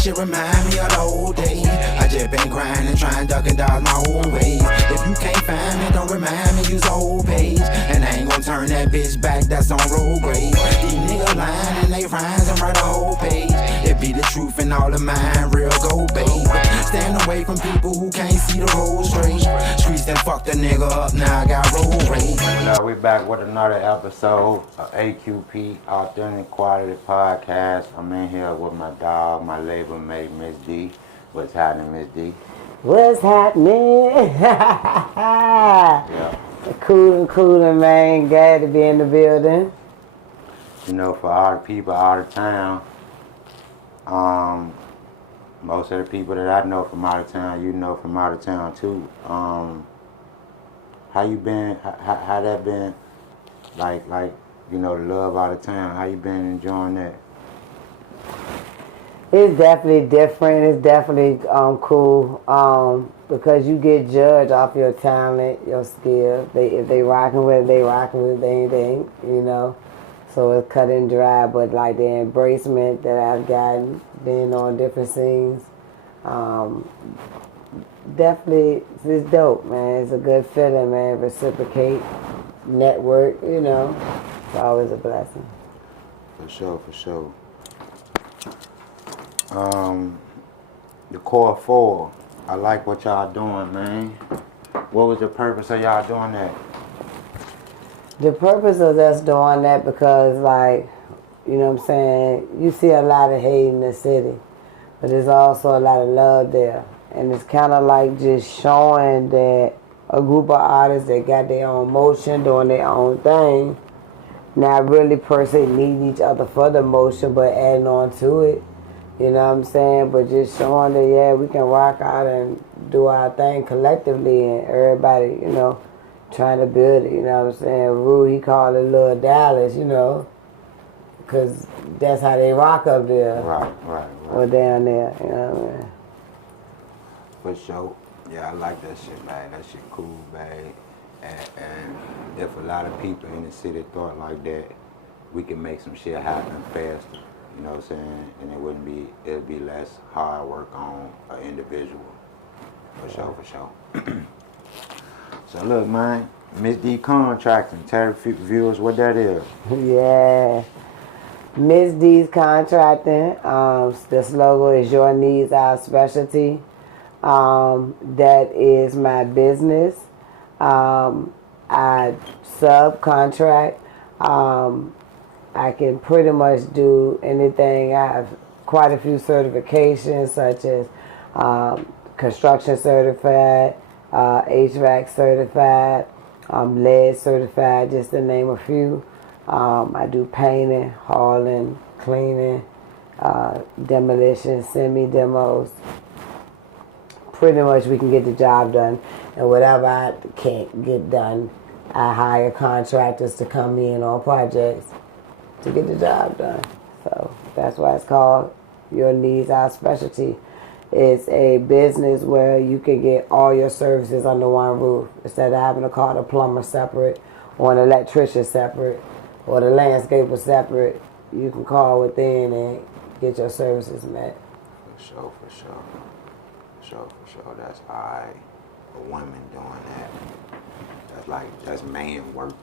shit remind me of the old days. I just been grinding, trying duck and dodge my old ways. If you can't find me, don't remind me, use the old page. And I ain't gon' turn that bitch back, that's on road grade. These niggas lying and they rhymes and write a whole page. It be the truth and all of mine, real gold, babe. Stand away from people who can't see the road straight. Streets that fucked the nigga up, now I got road rage. Well, we back with another episode of AQP, Authentic Quality Podcast. I'm in here with my dog, my label mate, Mizz D. What's happening, Mizz D? What's happening? Yeah. Coolin', man. Glad to be in the building. You know, for all the people out of town, most of the people that I know from out of town, you know from out of town too. How you been? How that been? Like you know, the love out of town. How you been enjoying that? It's definitely different. It's definitely cool because you get judged off your talent, your skill. If they rocking with it, they rocking with it. They ain't, you know. So it's cut and dry. But like the embracement that I've gotten, being on different scenes, definitely it's dope, man. It's a good feeling, man. Reciprocate, network, you know. It's always a blessing. For sure. The core four, I like what y'all doing, man. What was the purpose of y'all doing that? The purpose of us doing that because, like, you know what I'm saying, you see a lot of hate in the city, but there's also a lot of love there. And it's kind of like just showing that a group of artists that got their own motion, doing their own thing, not really per se need each other for the motion, but adding on to it. You know what I'm saying? But just showing that, yeah, we can rock out and do our thing collectively and everybody, you know, trying to build it, you know what I'm saying? Rue, he called it Little Dallas, you know, because that's how they rock up there. Right. Or down there, you know what I mean? For sure. Yeah, I like that shit, man. That shit cool, man. And if a lot of people in the city thought like that, we can make some shit happen faster. You know what I'm saying? And it'd be less hard work on an individual. For sure. So look, man, Mizz D Contracting, tell the viewers what that is. Yeah. Mizz D's Contracting, this logo is Your Needs, Our Specialty. That is my business. I subcontract. I can pretty much do anything. I have quite a few certifications such as construction certified, HVAC certified, lead certified, just to name a few. I do painting, hauling, cleaning, demolition, semi-demos. Pretty much we can get the job done. And whatever I can't get done, I hire contractors to come in on projects to get the job done. So that's why it's called Your Needs, Our Specialty. It's a business where you can get all your services under one roof instead of having to call the plumber separate or an electrician separate or the landscaper separate. You can call within and get your services met. For sure. That's alright. For women doing that. That's man work.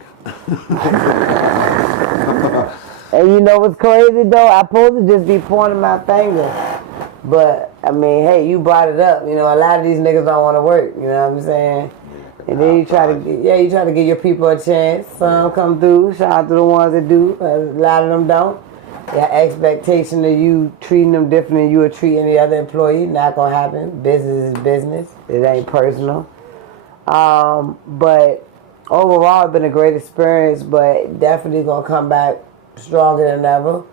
And you know what's crazy though? I'm supposed to just be pointing my finger. But, I mean, hey, you brought it up. You know, a lot of these niggas don't want to work. You know what I'm saying? Yeah, and then you try to give your people a chance. Some come through. Shout out to the ones that do. A lot of them don't. Their expectation of you treating them different than you would treat any other employee, not going to happen. Business is business. It ain't personal. But overall, it's been a great experience, but definitely going to come back stronger than ever.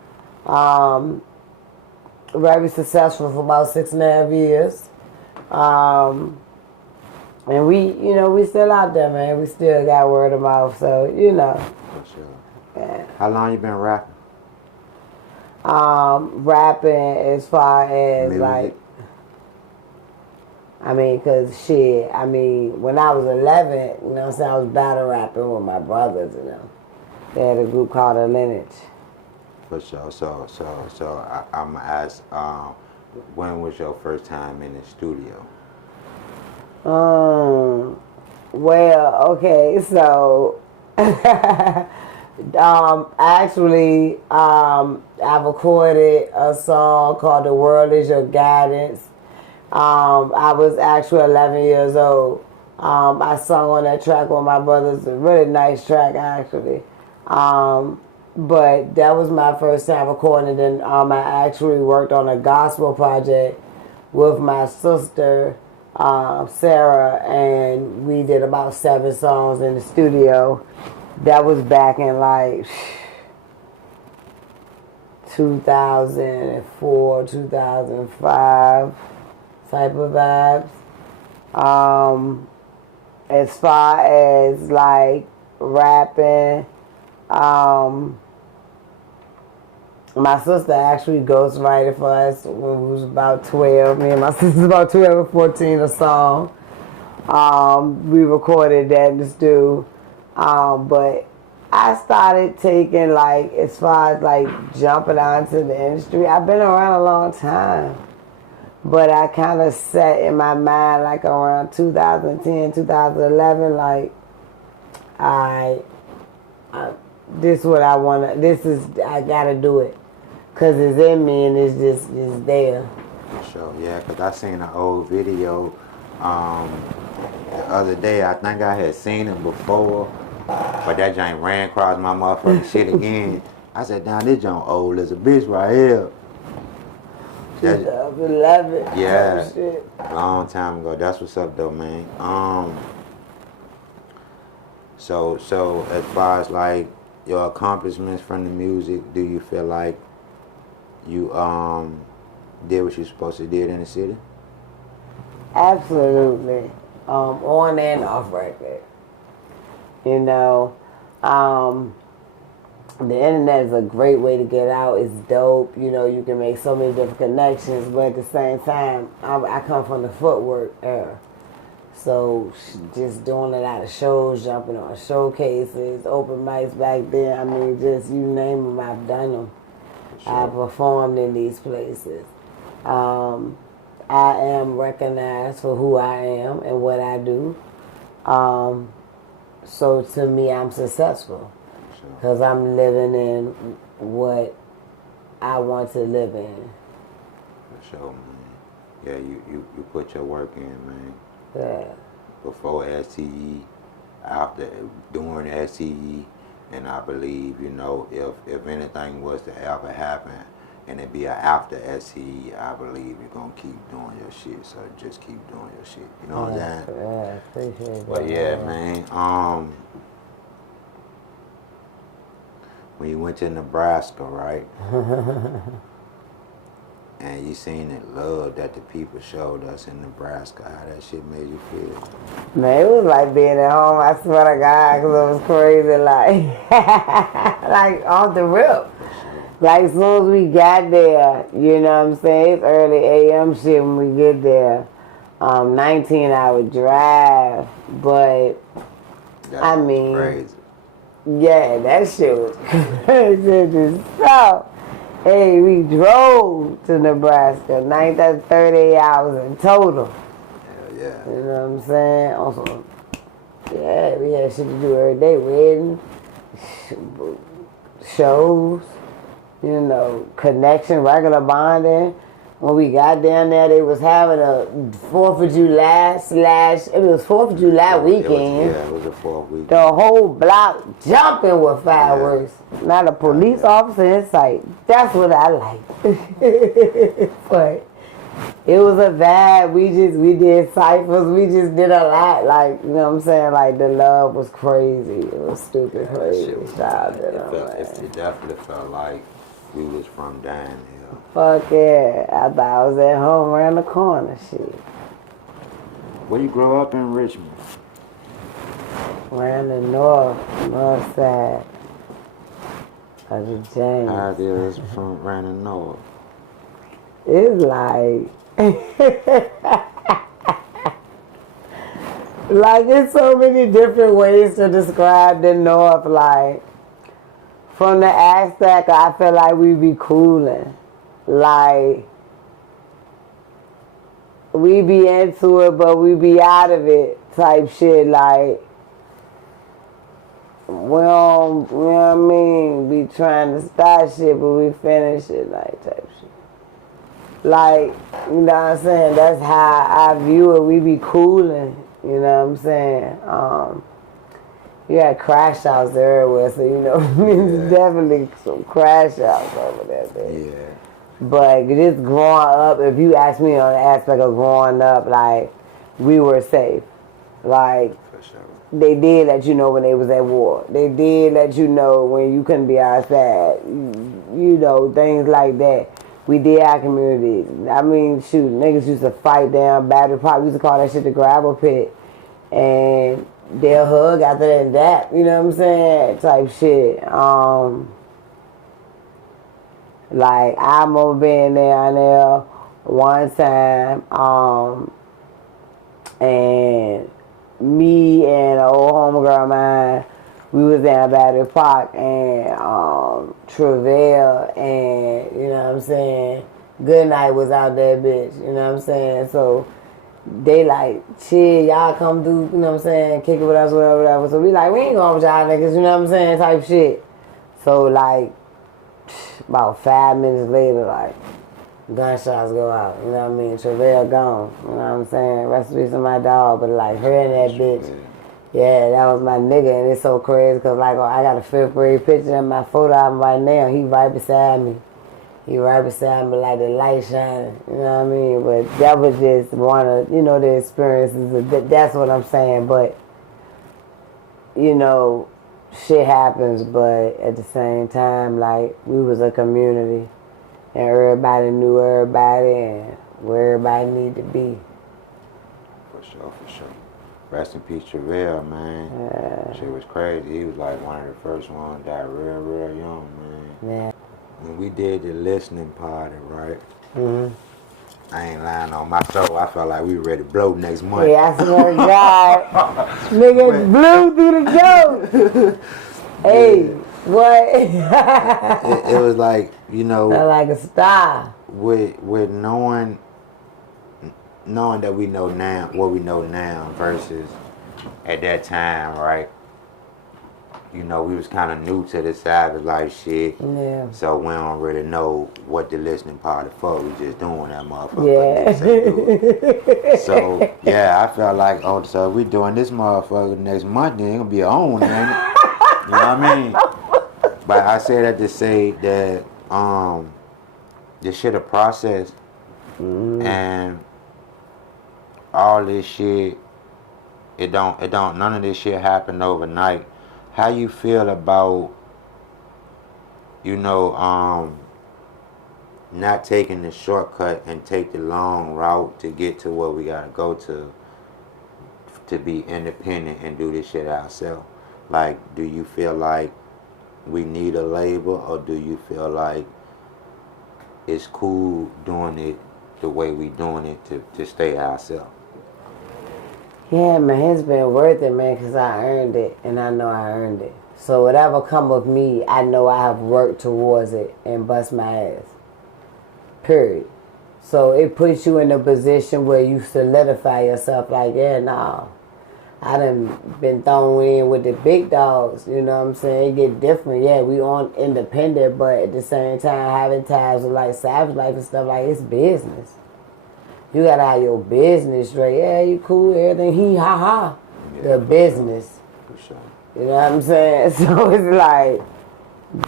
Very successful for about 6.5 years. And we still out there, man. We still got word of mouth, so, you know. For sure. Yeah. How long you been rapping? Rapping as far as music. Like, I mean, when I was 11, you know what I'm saying, I was battle rapping with my brothers, you know. They had a group called The Lineage. For sure. So I'm gonna ask, when was your first time in the studio? Well, okay, so actually, I recorded a song called "The World Is Your Guidance." I was actually 11 years old. I sung on that track with my brothers. A really nice track, actually. But that was my first time recording. And then I actually worked on a gospel project with my sister, Sarah, and we did about 7 songs in the studio. That was back in like 2004, 2005 type of vibes. As far as like rapping, my sister actually ghostwrited for us when we was about 12. Me and my sister was about 12 or 14, a song. We recorded that in the studio. But I started taking, like, as far as like jumping onto the industry, I've been around a long time. But I kind of set in my mind, like around 2010, 2011, like, this is what I want to, I got to do it. Because it's in me and it's there. For sure, yeah, because I seen an old video the other day. I think I had seen it before, but that joint ran across my motherfucking shit again. I said, damn, this joint old as a bitch right here. 2011. Yeah, Shit. long time ago. That's what's up, though, man. So as far as like your accomplishments from the music, do you feel like you did what you're supposed to do in the city? Absolutely. On and off record. You know, the internet is a great way to get out. It's dope. You know, you can make so many different connections, but at the same time, I come from the footwork era. So just doing a lot of shows, jumping on showcases, open mics back then. I mean, just you name them, I've done them. Sure. I performed in these places. I am recognized for who I am and what I do. So to me, I'm successful because I'm living in what I want to live in. For sure, man. Yeah, you put your work in, man. Yeah. Before STE, after, during STE, and I believe, you know, if anything was to ever happen and it be an after STE, I believe you're going to keep doing your shit, so just keep doing your shit. You know what I'm saying? Yeah, appreciate that. But yeah, man, when you went to Nebraska, right? And you seen the love that the people showed us in Nebraska, how that shit made you feel? Man, it was like being at home, I swear to God, because it was crazy, like, like off the rip. Like, as soon as we got there, you know what I'm saying, it's early AM shit when we get there. 19-hour drive, but, I mean, crazy. Yeah, that shit was crazy. So, hey, we drove to Nebraska, 30 hours in total. Hell yeah. You know what I'm saying? Also, yeah, we had shit to do every day. Weddings, shows, you know, connection, regular bonding. When we got down there, they was having a 4th of July / it was 4th of July weekend. It was a 4th weekend. The whole block jumping with fireworks. Yeah. Not a police officer in sight. That's what I like. But it was a vibe. We did ciphers. We just did a lot. Like, you know what I'm saying? Like, the love was crazy. It was stupid crazy. It definitely felt like we was from down here. Fuck yeah. I thought I was at home around the corner. Shit. Where you grow up in Richmond? Around the north side of the James. How it is from around the north? It's like, like it's so many different ways to describe the north. Like, from the aspect, I feel like we be cooling. Like, we be into it, but we be out of it type shit. Like, we don't, you know what I mean? Be trying to start shit, but we finish it, like, type shit. Like, you know what I'm saying? That's how I view it. We be cooling, you know what I'm saying? You had crash outs everywhere, so you know, there's definitely some crash outs over there, baby. Yeah. But just growing up, if you ask me on the aspect of growing up, like, we were safe. Like, For sure. they did let you know when they was at war. They did let you know when you couldn't be outside. You know, things like that. We did our communities. I mean, shoot, niggas used to fight down Battery Park. We used to call that shit the gravel pit. And they'll hug after that and that, you know what I'm saying? Type shit. Like, I remember being down there one time, and me and an old homegirl of mine, we was down Battery Park, and Travell and, you know what I'm saying, Goodnight was out there, bitch, you know what I'm saying? So they like, chill, y'all come do, you know what I'm saying, kick it with us, whatever. So we like, we ain't going with y'all niggas, you know what I'm saying, type shit. So like, about 5 minutes later, like, gunshots go out, you know what I mean? Travell gone, you know what I'm saying? Rest in peace to my dog, but like, her and that bitch, yeah, that was my nigga, and it's so crazy, because like, I got a 5th grade picture in my photo album right now, he right beside me. He right beside me like the light shining, you know what I mean? But that was just one of, you know, the experiences, that's what I'm saying, but, you know, shit happens, but at the same time, like, we was a community, and everybody knew everybody, and where everybody needed to be. For sure. Rest in peace, Travell, man. Yeah. Shit was crazy. He was like one of the first ones, died real young, man. Yeah. When we did the listening party, right? Mm-hmm. I ain't lying on my soul. I felt like we were ready to blow next month. Yeah, I swear to God. Nigga blew through the joke. Hey, what? It was like, you know, like a star. with knowing that we know now, what we know now versus at that time, right? You know, we was kind of new to this side of life shit. Yeah. So we don't really know what the listening party for. We just doing that motherfucker. Yeah. So, yeah, I felt like, oh, so we doing this motherfucker next month, then it's going to be our own, ain't it? You know what I mean? But I say that to say that this shit a process. And all this shit, none of this shit happened overnight. How you feel about, you know, not taking the shortcut and take the long route to get to where we gotta go to be independent and do this shit ourselves? Like, do you feel like we need a label, or do you feel like it's cool doing it the way we doing it to stay ourselves? Yeah, man, it's been worth it, man, because I earned it, and I know I earned it. So whatever come of me, I know I have worked towards it and bust my ass. Period. So it puts you in a position where you solidify yourself like, yeah, nah, I done been thrown in with the big dogs, you know what I'm saying? It get different. Yeah, we on independent, but at the same time, having ties with like Savage Life and stuff, like, it's business. You gotta have your business straight. Yeah, you cool, everything, ha. Yeah, The business. For sure. You know what I'm saying? So it's like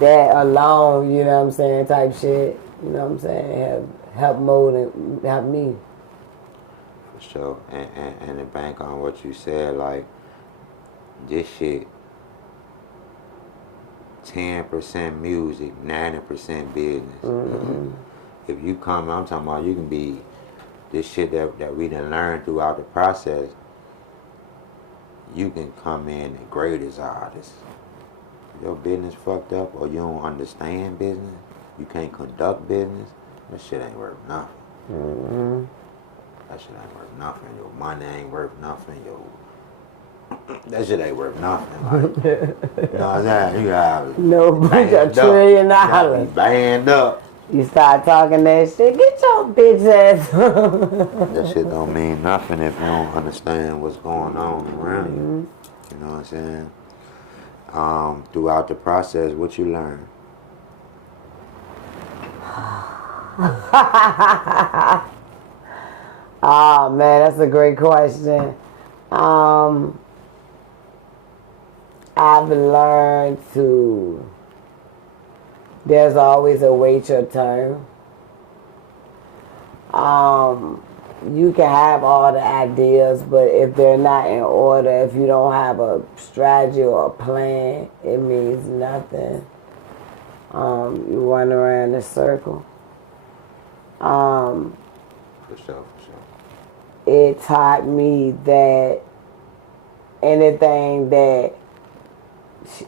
that alone, you know what I'm saying, type shit. You know what I'm saying? Help mold and help me. For sure. And to bank on what you said, like, this shit, 10% music, 90% business. Mm-hmm. If you come, I'm talking about, you can be this shit that we done learned throughout the process. You can come in the greatest artist. Your business fucked up, or you don't understand business, you can't conduct business, that shit ain't worth nothing. Mm-hmm. That shit ain't worth nothing. Your money ain't worth nothing. That shit ain't worth nothing. Like, you know what I'm saying? You gotta No, band $1 trillion. You gotta be band up. You start talking that shit, get your bitch ass. That shit don't mean nothing if you don't understand what's going on around you. You know what I'm saying? Throughout the process, what you learn? Oh man, that's a great question. I've learned to, there's always a wait your turn. You can have all the ideas, but if they're not in order, if you don't have a strategy or a plan, it means nothing. You run around in a circle. For sure. It taught me that anything that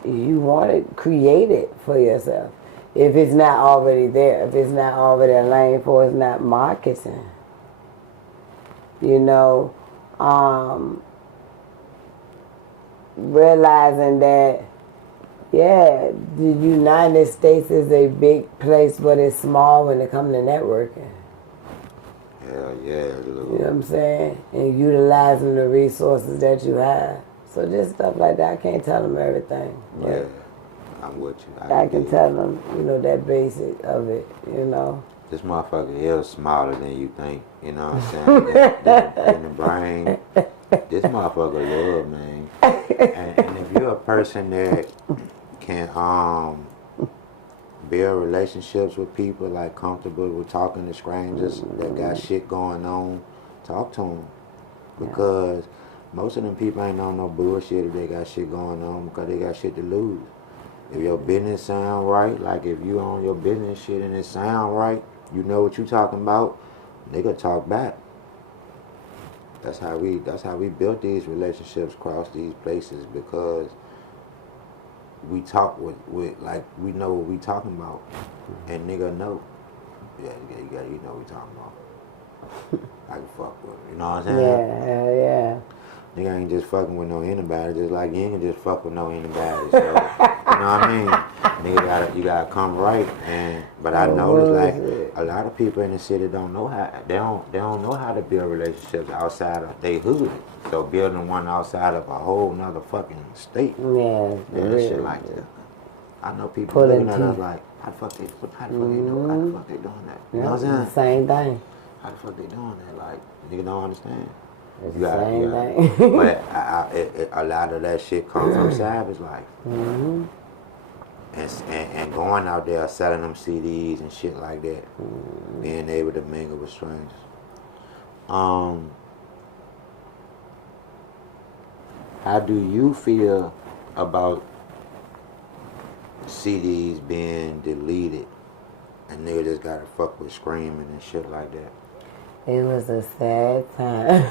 you want to create it for yourself. If it's not already there, if it's not already aligned for, it's not marketing. You know, realizing that, yeah, the United States is a big place, but it's small when it comes to networking. Hell yeah, You know what I'm saying? And utilizing the resources that you have. So just stuff like that. I can't tell them everything. Yeah, I'm with you. I can tell them, you know, that basic of it, you know. This motherfucker is smaller than you think. You know what I'm saying? in the brain. This motherfucker love, man. And if you're a person that can build relationships with people, like comfortable with talking to strangers that got shit going on, talk to them. Because most of them people ain't on no bullshit if they got shit going on, because they got shit to lose. If your business sound right, like if you on your business shit and it sound right, you know what you talking about, nigga talk back. That's how we built these relationships across these places, because we talk with like we know what we talking about, and nigga know. Yeah, you know what we talking about. I can fuck with it, you know what I'm saying? Yeah. Nigga ain't just fucking with no anybody, just like you ain't just fuck with no anybody. So you know what I mean? Nigga you gotta come right, but I noticed like a lot of people in the city don't know how they don't know how to build relationships outside of their hood. So building one outside of a whole nother fucking state. Yeah, that shit like that. I know people looking at us like, how the fuck they doing that? You know what I'm saying? Same thing. How the fuck they doing that? Like, nigga don't understand. It's the same thing. But a lot of that shit comes from savage life. And going out there selling them CDs and shit like that. Being able to mingle with strangers. How do you feel about CDs being deleted and nigga just gotta fuck with screaming and shit like that? It was a sad time.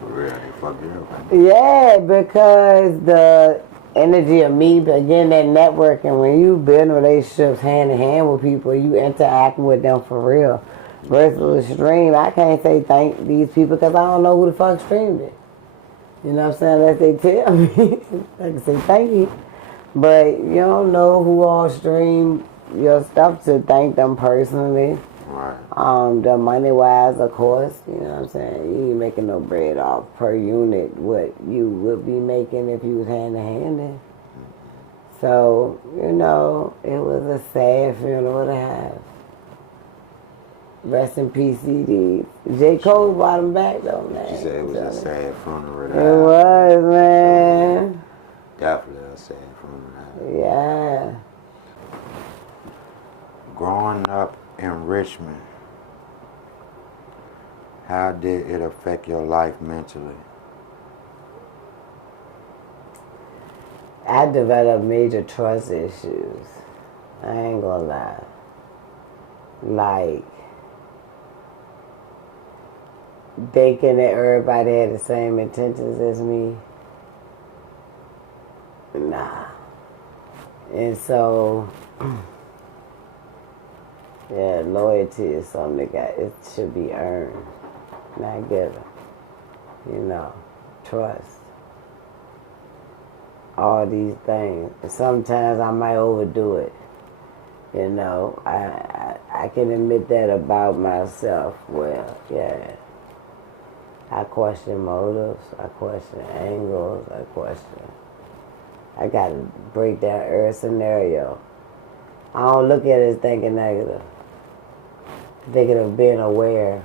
For real, they fucked it up. Yeah, because the energy of me, again, that networking, when you build relationships hand in hand with people, you interacting with them for real. Versus a stream, I can't say thank these people because I don't know who the fuck streamed it. You know what I'm saying? Unless they tell me. I can say thank you. But you don't know who all streamed your stuff to thank them personally. Right. The money wise, of course, you know what I'm saying? You ain't making no bread off per unit what you would be making if you was hand to hand. So, you know, it was a sad funeral to have. Rest in peace, CDs. J. Cole brought him back though, man. She said it was a sad funeral. It was, man. Definitely a sad funeral. Yeah. Growing up in Richmond, how did it affect your life mentally? I developed major trust issues. I ain't gonna lie. Like, thinking that everybody had the same intentions as me. Nah. And so, yeah, loyalty is something that it should be earned, not given. You know, trust. All these things. And sometimes I might overdo it. You know, I can admit that about myself. Well, yeah. I question motives. I question angles. I gotta break down every scenario. I don't look at it as thinking negative. Thinking of being aware.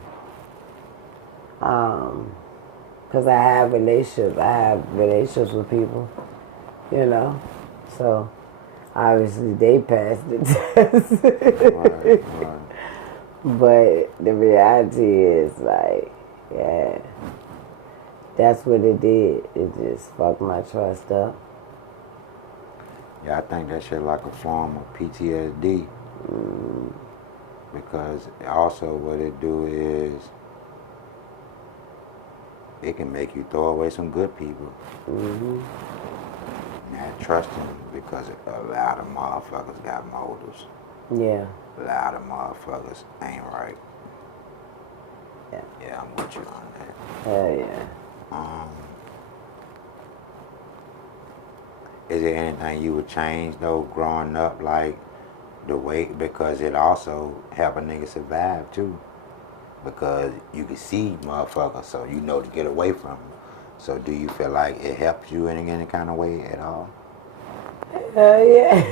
Because I have relationships. With people, you know. So, obviously, they passed the test. Right. But the reality is, like, yeah, that's what it did. It just fucked my trust up. Yeah, I think that shit like a form of PTSD. Because also what it do is it can make you throw away some good people. Not trusting them because a lot of motherfuckers got motives. Yeah. A lot of motherfuckers ain't right. Yeah, I'm with you on that. Hell yeah. Is there anything you would change though growing up, like the way, because it also help a nigga survive too? Because you can see motherfuckers, so you know to get away from them. So do you feel like it helps you in any kind of way at all? Yeah.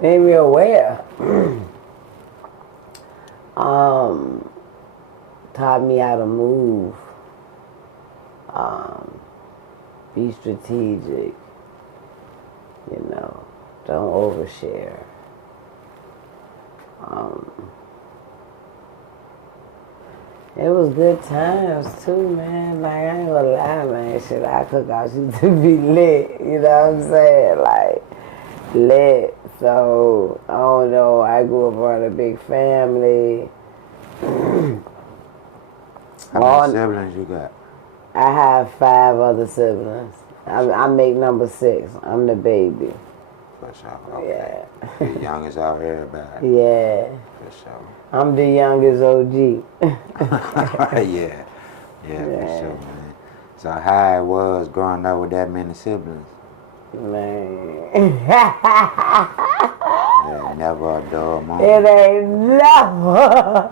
Made me aware. Taught me how to move. Be strategic. You know, don't overshare. It was good times too, man. Like, I ain't gonna lie, man. Shit, our cookouts used to be lit. You know what I'm saying? Like, lit. So, I don't know. I grew up around a big family. How many siblings you got? I have 5 other siblings. I make number 6. I'm the baby. For sure. Okay. Yeah. The youngest out of everybody. Yeah. For sure. I'm the youngest OG. Yeah. Yeah, for sure, man. So how it was growing up with that many siblings? Man. Yeah, never a dull moment. It ain't never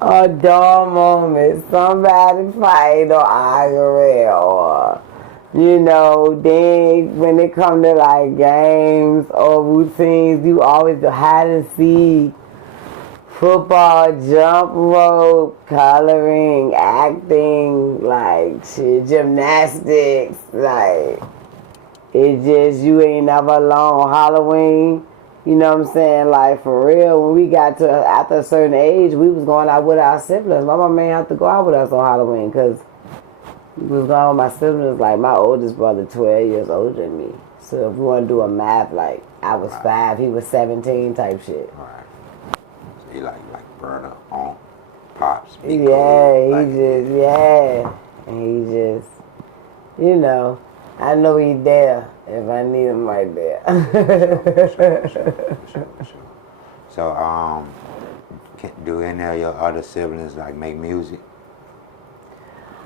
a dull moment. Somebody fight or argue or, you know, then when it come to like games or routines, you always do hide and seek, football, jump rope, coloring, acting, like shit, gymnastics, like it just, you ain't never alone. Halloween, you know what I'm saying? Like, for real, when we got to after a certain age, we was going out with our siblings. My mom ain't have to go out with us on Halloween because we was going with my siblings. Like, my oldest brother 12 years older than me. So if we want to do a math, like, I was 5, he was 17 type shit. Right. So he like burner on pops. Yeah, and he just, you know, I know he there if I need him right there. For sure. So, do any of your other siblings like make music?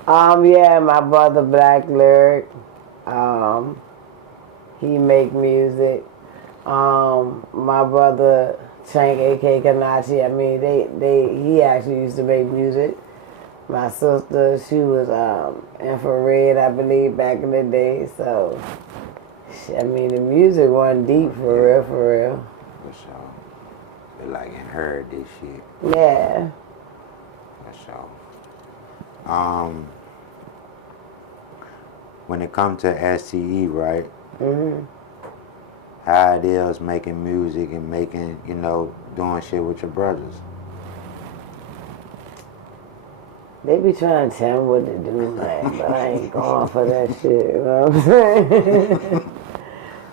Yeah, my brother Black Lyric, he make music. My brother Chank, A.K. Kanachi, I mean, he actually used to make music. My sister, she was infrared, I believe, back in the day. So, I mean, the music wasn't deep for real, for real. For sure. They like inherit this shit. Yeah. For sure. When it comes to STE, right? How it is making music and making, you know, doing shit with your brothers. They be trying to tell me what to do, man, but I ain't going for that shit, you know what I'm saying?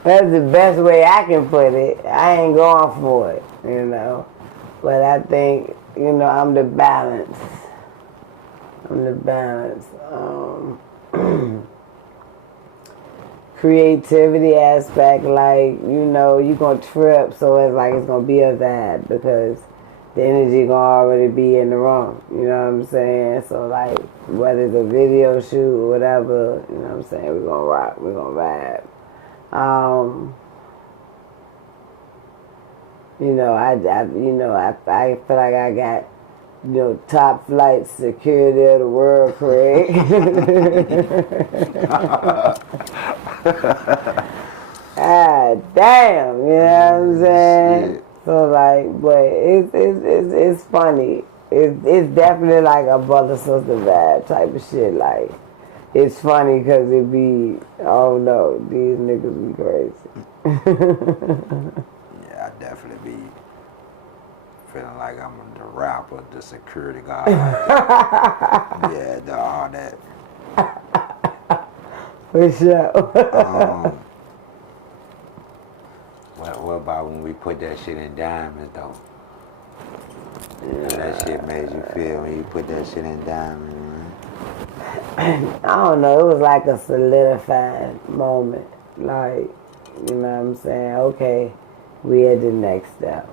That's the best way I can put it. I ain't going for it, you know. But I think, you know, I'm the balance. Creativity aspect, like, you know, you gonna trip, so it's like it's gonna be a vibe because the energy gonna already be in the room, you know what I'm saying? So like, whether it's a video shoot or whatever, you know what I'm saying, we're gonna rock, we're gonna vibe. You know, I feel like I got, top flight security of the world, Craig. Ah, damn, you know what I'm saying? Shit. So like, but it's funny. It's definitely like a brother sister vibe type of shit. Like, it's funny because it be, oh no, these niggas be crazy. Yeah, I definitely be feeling like I'm the rapper, the security guard. Yeah, all that. For sure. What about when we put that shit in diamonds, though? How that shit made you feel when you put that shit in diamonds, man? I don't know, it was like a solidified moment. Like, you know what I'm saying? Okay, we at the next step.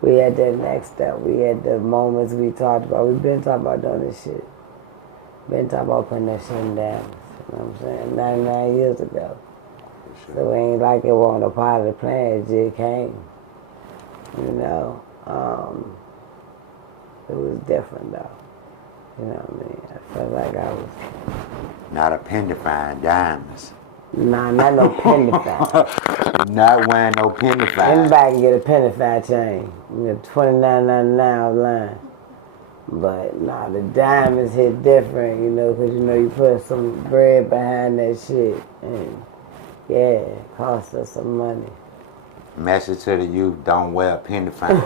We at the next step. We had the moments we talked about. We've been talking about doing this shit. Been talking about putting that shit in diamonds. You know what I'm saying? 99 years ago. Sure. So it ain't like it wasn't a part of the plan, it just came. You know? It was different though. You know what I mean? I felt like I was... Not a pen to find diamonds. Nah, not no pennified. Not wearing no pen to find. Anybody can get a pennified chain. You get $29.99 online. But nah, the diamonds hit different, because you put some bread behind that shit. And yeah, it cost us some money. Message to the youth, don't wear a pen to find.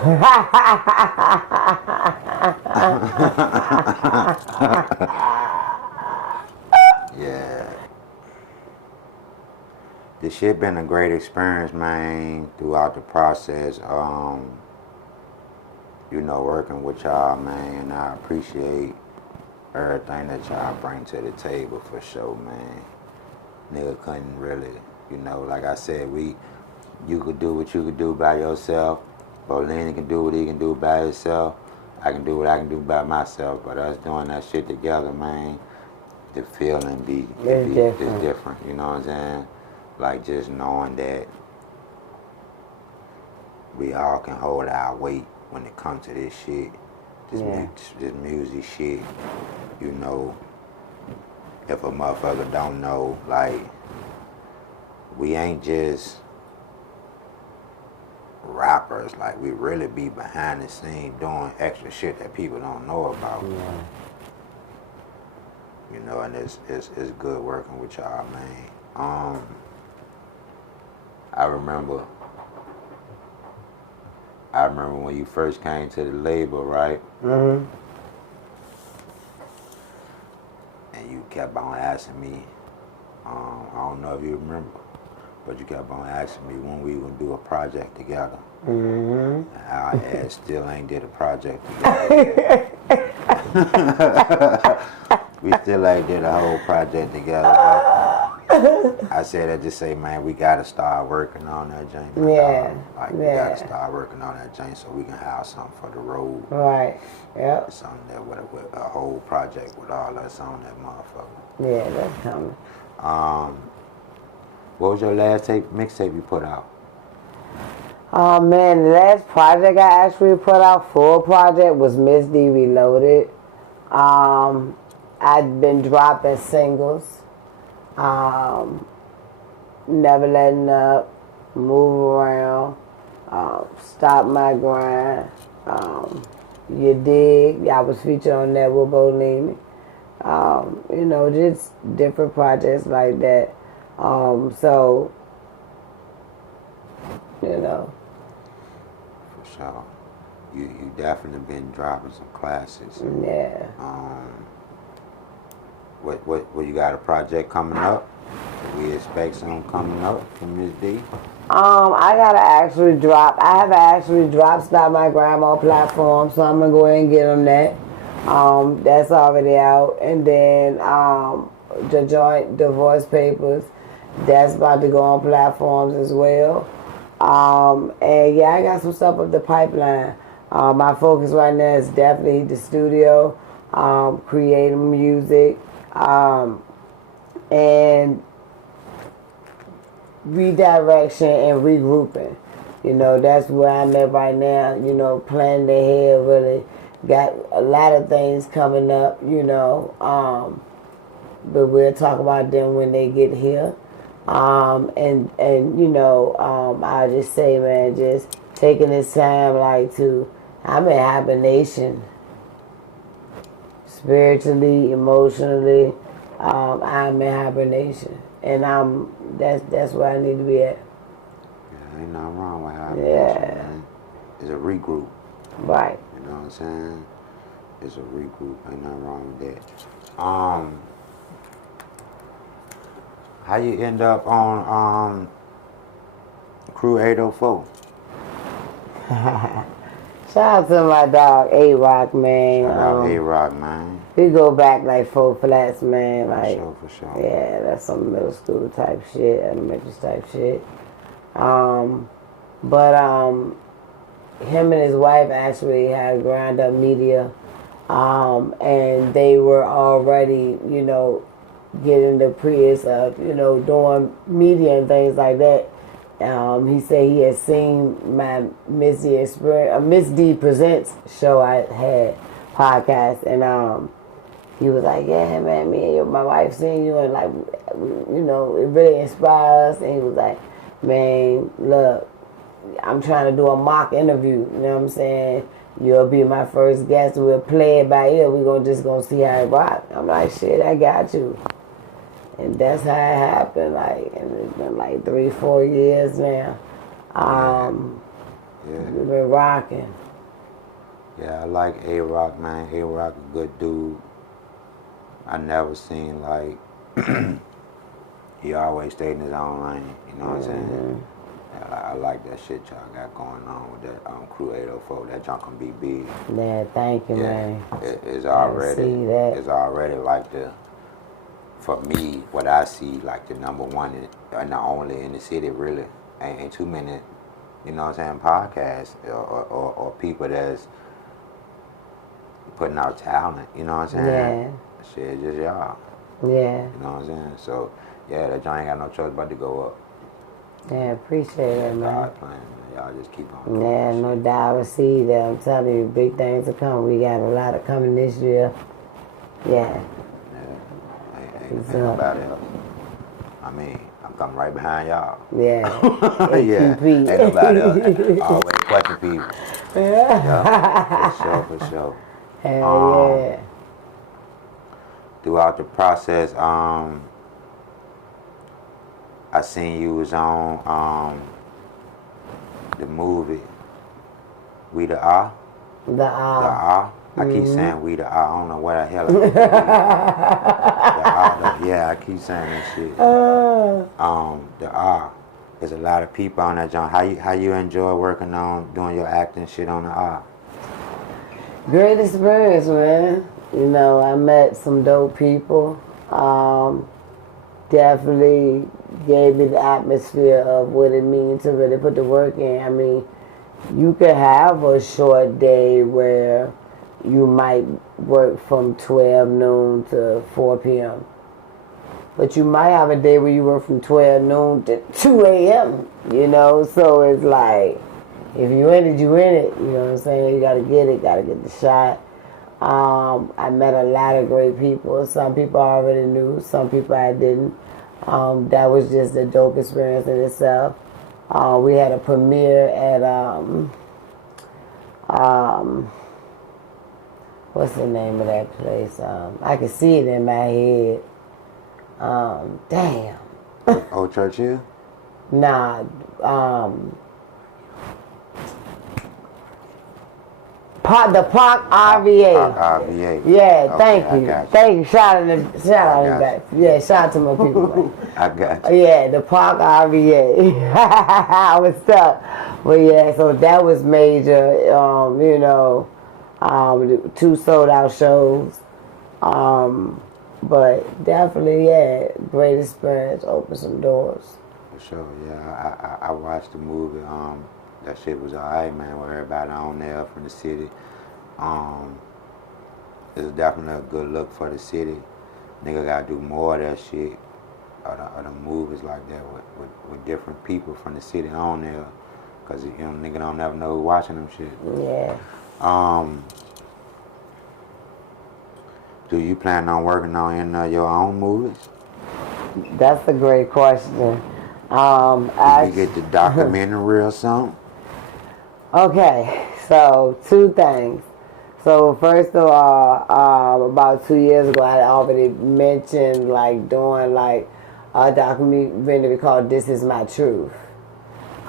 Yeah. This shit been a great experience, man, throughout the process. Working with y'all, man. I appreciate everything that y'all bring to the table for sure, man. Nigga couldn't really, like I said, you could do what you could do by yourself. Bolini can do what he can do by himself. I can do what I can do by myself. But us doing that shit together, man, the feeling is different. You know what I'm saying? Like just knowing that we all can hold our weight when it comes to this shit. This music shit. If a motherfucker don't know, like, we ain't just rappers. Like, we really be behind the scene doing extra shit that people don't know about. Yeah. And it's good working with y'all, man. I remember when you first came to the label, right? Mm-hmm. And you kept on asking me, I don't know if you remember, but you kept on asking me when we gonna do a project together. Mm-hmm. And our ass still ain't did a project together. We still ain't did a whole project together, but I said, I just say, man, we gotta start working on that joint. Yeah. We gotta start working on that joint so we can have something for the road. Right. Yep. Something that with a whole project with all us on that motherfucker. Yeah, that's coming. What was your last mixtape you put out? Oh man, the last project I actually put out, full project, was Mizz D Reloaded. I'd been dropping singles. Never Letting Up, Move Around, Stop My Grind, You Dig. I was featured on that with Bolini. Just different projects like that. For sure. You definitely been dropping some classics. Yeah. What you got a project coming up? We expect something coming up from Mizz D? I haven't actually dropped Stop My Grind on platform, so I'm gonna go ahead and get them that. That's already out. And then the joint Divorce Papers, that's about to go on platforms as well. And yeah, I got some stuff up the pipeline. My focus right now is definitely the studio, creating music, and redirection and regrouping. You know, that's where I'm at right now, you know, planning ahead, really. Got a lot of things coming up, you know, but we'll talk about them when they get here. And you know, I'll just say, man, just taking this time, like, I'm in hibernation. Spiritually, emotionally, I'm in hibernation. And that's where I need to be at. Yeah, ain't nothing wrong with hibernation, man. It's a regroup. Right. You know what I'm saying? It's a regroup. Ain't nothing wrong with that. How you end up on Crew 804? Shout out to my dog A-Rock, man. Shout out A-Rock, man. We go back like 4 flats, man. Like, For sure. Yeah, that's some middle school type shit, elementary type shit. Him and his wife actually had Grind Up Media, and they were already, you know, getting the Prius up, you know, doing media and things like that. He said he had seen my Mizz D experience, Mizz D Presents show I had podcast, and he was like, yeah, man, me and my wife seen you, and like, you know, it really inspired us. And he was like, man, look, I'm trying to do a mock interview, you know what I'm saying? You'll be my first guest. We'll play it by ear. We're just gonna see how it rock. I'm like, shit, I got you. And that's how it happened. Like, and it's been like 3-4 years now. We've been rocking. Yeah, I like A-Rock, man. A-Rock a good dude. I never seen, like, he always stayed in his own lane. You know what I'm saying? I like that shit y'all got going on with that Crew 804. That junk can be big. Yeah, thank you, man. It's already like for me, what I see, like the number one and the only in the city, really. Ain't too many, you know what I'm saying, podcasts or people that's putting out talent, you know what I'm saying? Yeah. Shit, just y'all. Yeah. You know what I'm saying? So, yeah, that joint ain't got no choice but to go up. Yeah, appreciate it, man. God playing, man. Y'all just keep on. Yeah, no doubt. I see that. I'm telling you, big things are coming. We got a lot of coming this year. Yeah. Ain't nobody else. I mean, I'm coming right behind y'all. Yeah. Yeah. AQP. Ain't nobody else. Always question people. Yeah. For sure. Hell yeah. Throughout the process, I seen you was on the movie We the R. The R. I keep saying We the R. I don't know what the hell. Yeah, I keep saying that shit. The R. There's a lot of people on that joint. How you enjoy working on doing your acting shit on the R? Great experience, man. You know, I met some dope people. Definitely gave me the atmosphere of what it means to really put the work in. I mean, you could have a short day where you might work from 12 noon to 4 p.m. But you might have a day where you work from 12 noon to 2 a.m., you know? So it's like, if you in it, you in it. You know what I'm saying? You gotta get the shot. I met a lot of great people. Some people I already knew, some people I didn't. That was just a dope experience in itself. We had a premiere at, what's the name of that place? I can see it in my head. Damn. Old Churchill? Nah, the Park RVA. Park RVA. Yeah, thank Okay, you. Thank you. Shout out to back. Yeah, shout out to my people. I got you. Yeah, the Park RVA. I was stuck. But yeah, so that was major. You know, 2 sold out shows. But definitely, yeah, great experience. Opened some doors. For sure, yeah. I watched the movie. That shit was alright, man, with everybody on there from the city. It's definitely a good look for the city. Nigga gotta do more of that shit, or the movies like that with different people from the city on there. cause you know nigga don't never know who watching them shit. Yeah. Do you plan on working on any of your own movies? That's a great question. Did you get the documentary or something? Okay, so 2 things. So first of all, about 2 years ago, I already mentioned like doing like a documentary called "This Is My Truth."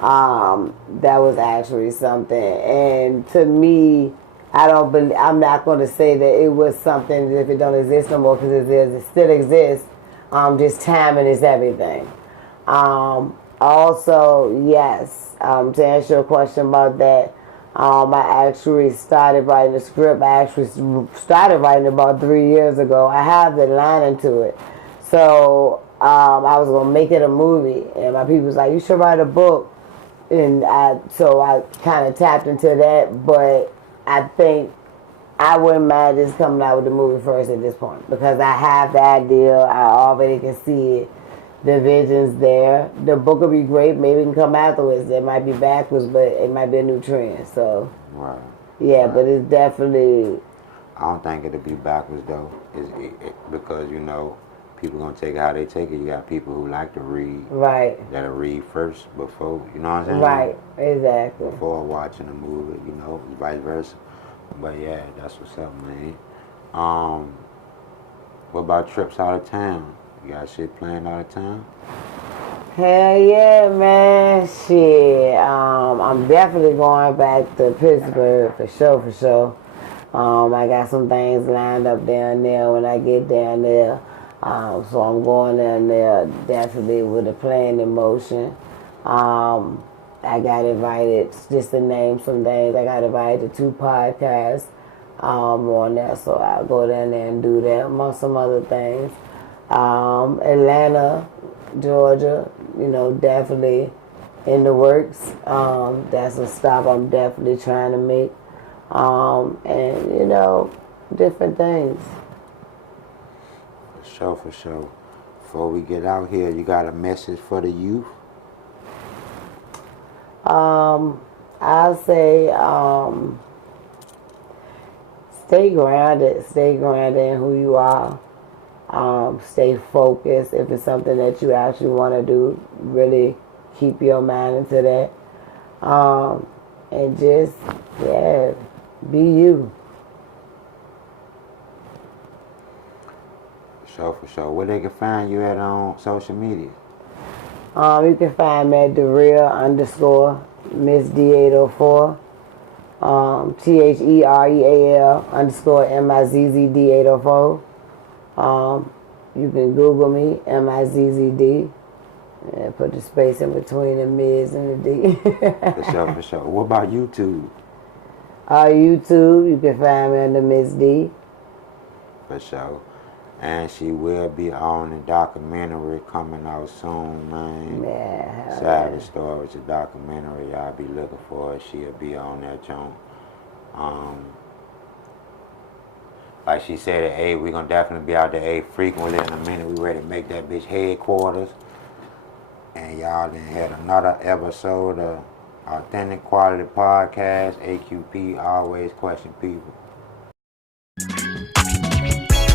That was actually something, and to me, I'm not going to say that it was something if it don't exist no more, because it still exists. Just timing is everything. Also, yes, to answer your question about that, I actually started writing the script. I actually started writing about 3 years ago. I have the line into it. So I was going to make it a movie, and my people was like, you should write a book. And so I kind of tapped into that, but I think I wouldn't mind just coming out with the movie first at this point, because I have the idea. I already can see it. The vision's there. The book will be great. Maybe it can come afterwards. It might be backwards, but it might be a new trend. So, right. Yeah, right. But it's definitely... I don't think it'll be backwards, though. Because, you know, people going to take it how they take it. You got people who like to read. Right. That'll read first before, you know what I'm saying? Right, exactly. Before watching a movie, you know, vice versa. But yeah, that's what's up, man. What about trips out of town? You got shit planned out of town? Hell yeah, man. Shit. I'm definitely going back to Pittsburgh for sure. I got some things lined up down there when I get down there. So I'm going down there definitely with a plan in motion. I got invited, just to name some things, I got invited to 2 podcasts on there, so I'll go down there and do that, among some other things. Atlanta, Georgia, you know, definitely in the works. That's a stop I'm definitely trying to make. And, you know, different things. For sure. Before we get out here, you got a message for the youth? I'll say stay grounded in who you are. Stay focused. If it's something that you actually want to do, really keep your mind into that. And just, yeah, be you. For sure. Where they can find you at on social media? You can find me at _Mizz D804. THEREAL _MIZZ D804. You can Google me, MIZZD, and put the space in between the Mizz and the D. For sure. What about YouTube? YouTube, you can find me under Mizz D. For sure. And she will be on the documentary coming out soon, man. Yeah. Savage Story, it's a documentary. Y'all be looking for it. She'll be on that joint. Like she said at 8, we're going to definitely be out there 8 frequently in a minute. We ready to make that bitch headquarters. And y'all done had another episode of Authentic Quality Podcast. AQP, always question people.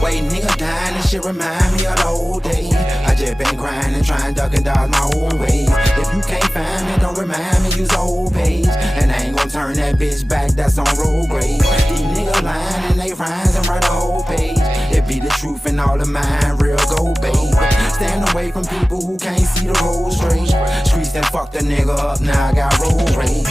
Wait, nigga dying, this shit remind me of the old days. I just been grinding, trying to duck and dodge my own ways. If you can't find me, don't remind me, use the old page. And I ain't gonna turn that bitch back, that's on road grade. These niggas lying and they rhymes and write a whole page. It be the truth and all of mine, real gold, babe. Stand away from people who can't see the road straight. Streets that fucked a nigga up, now I got road rage.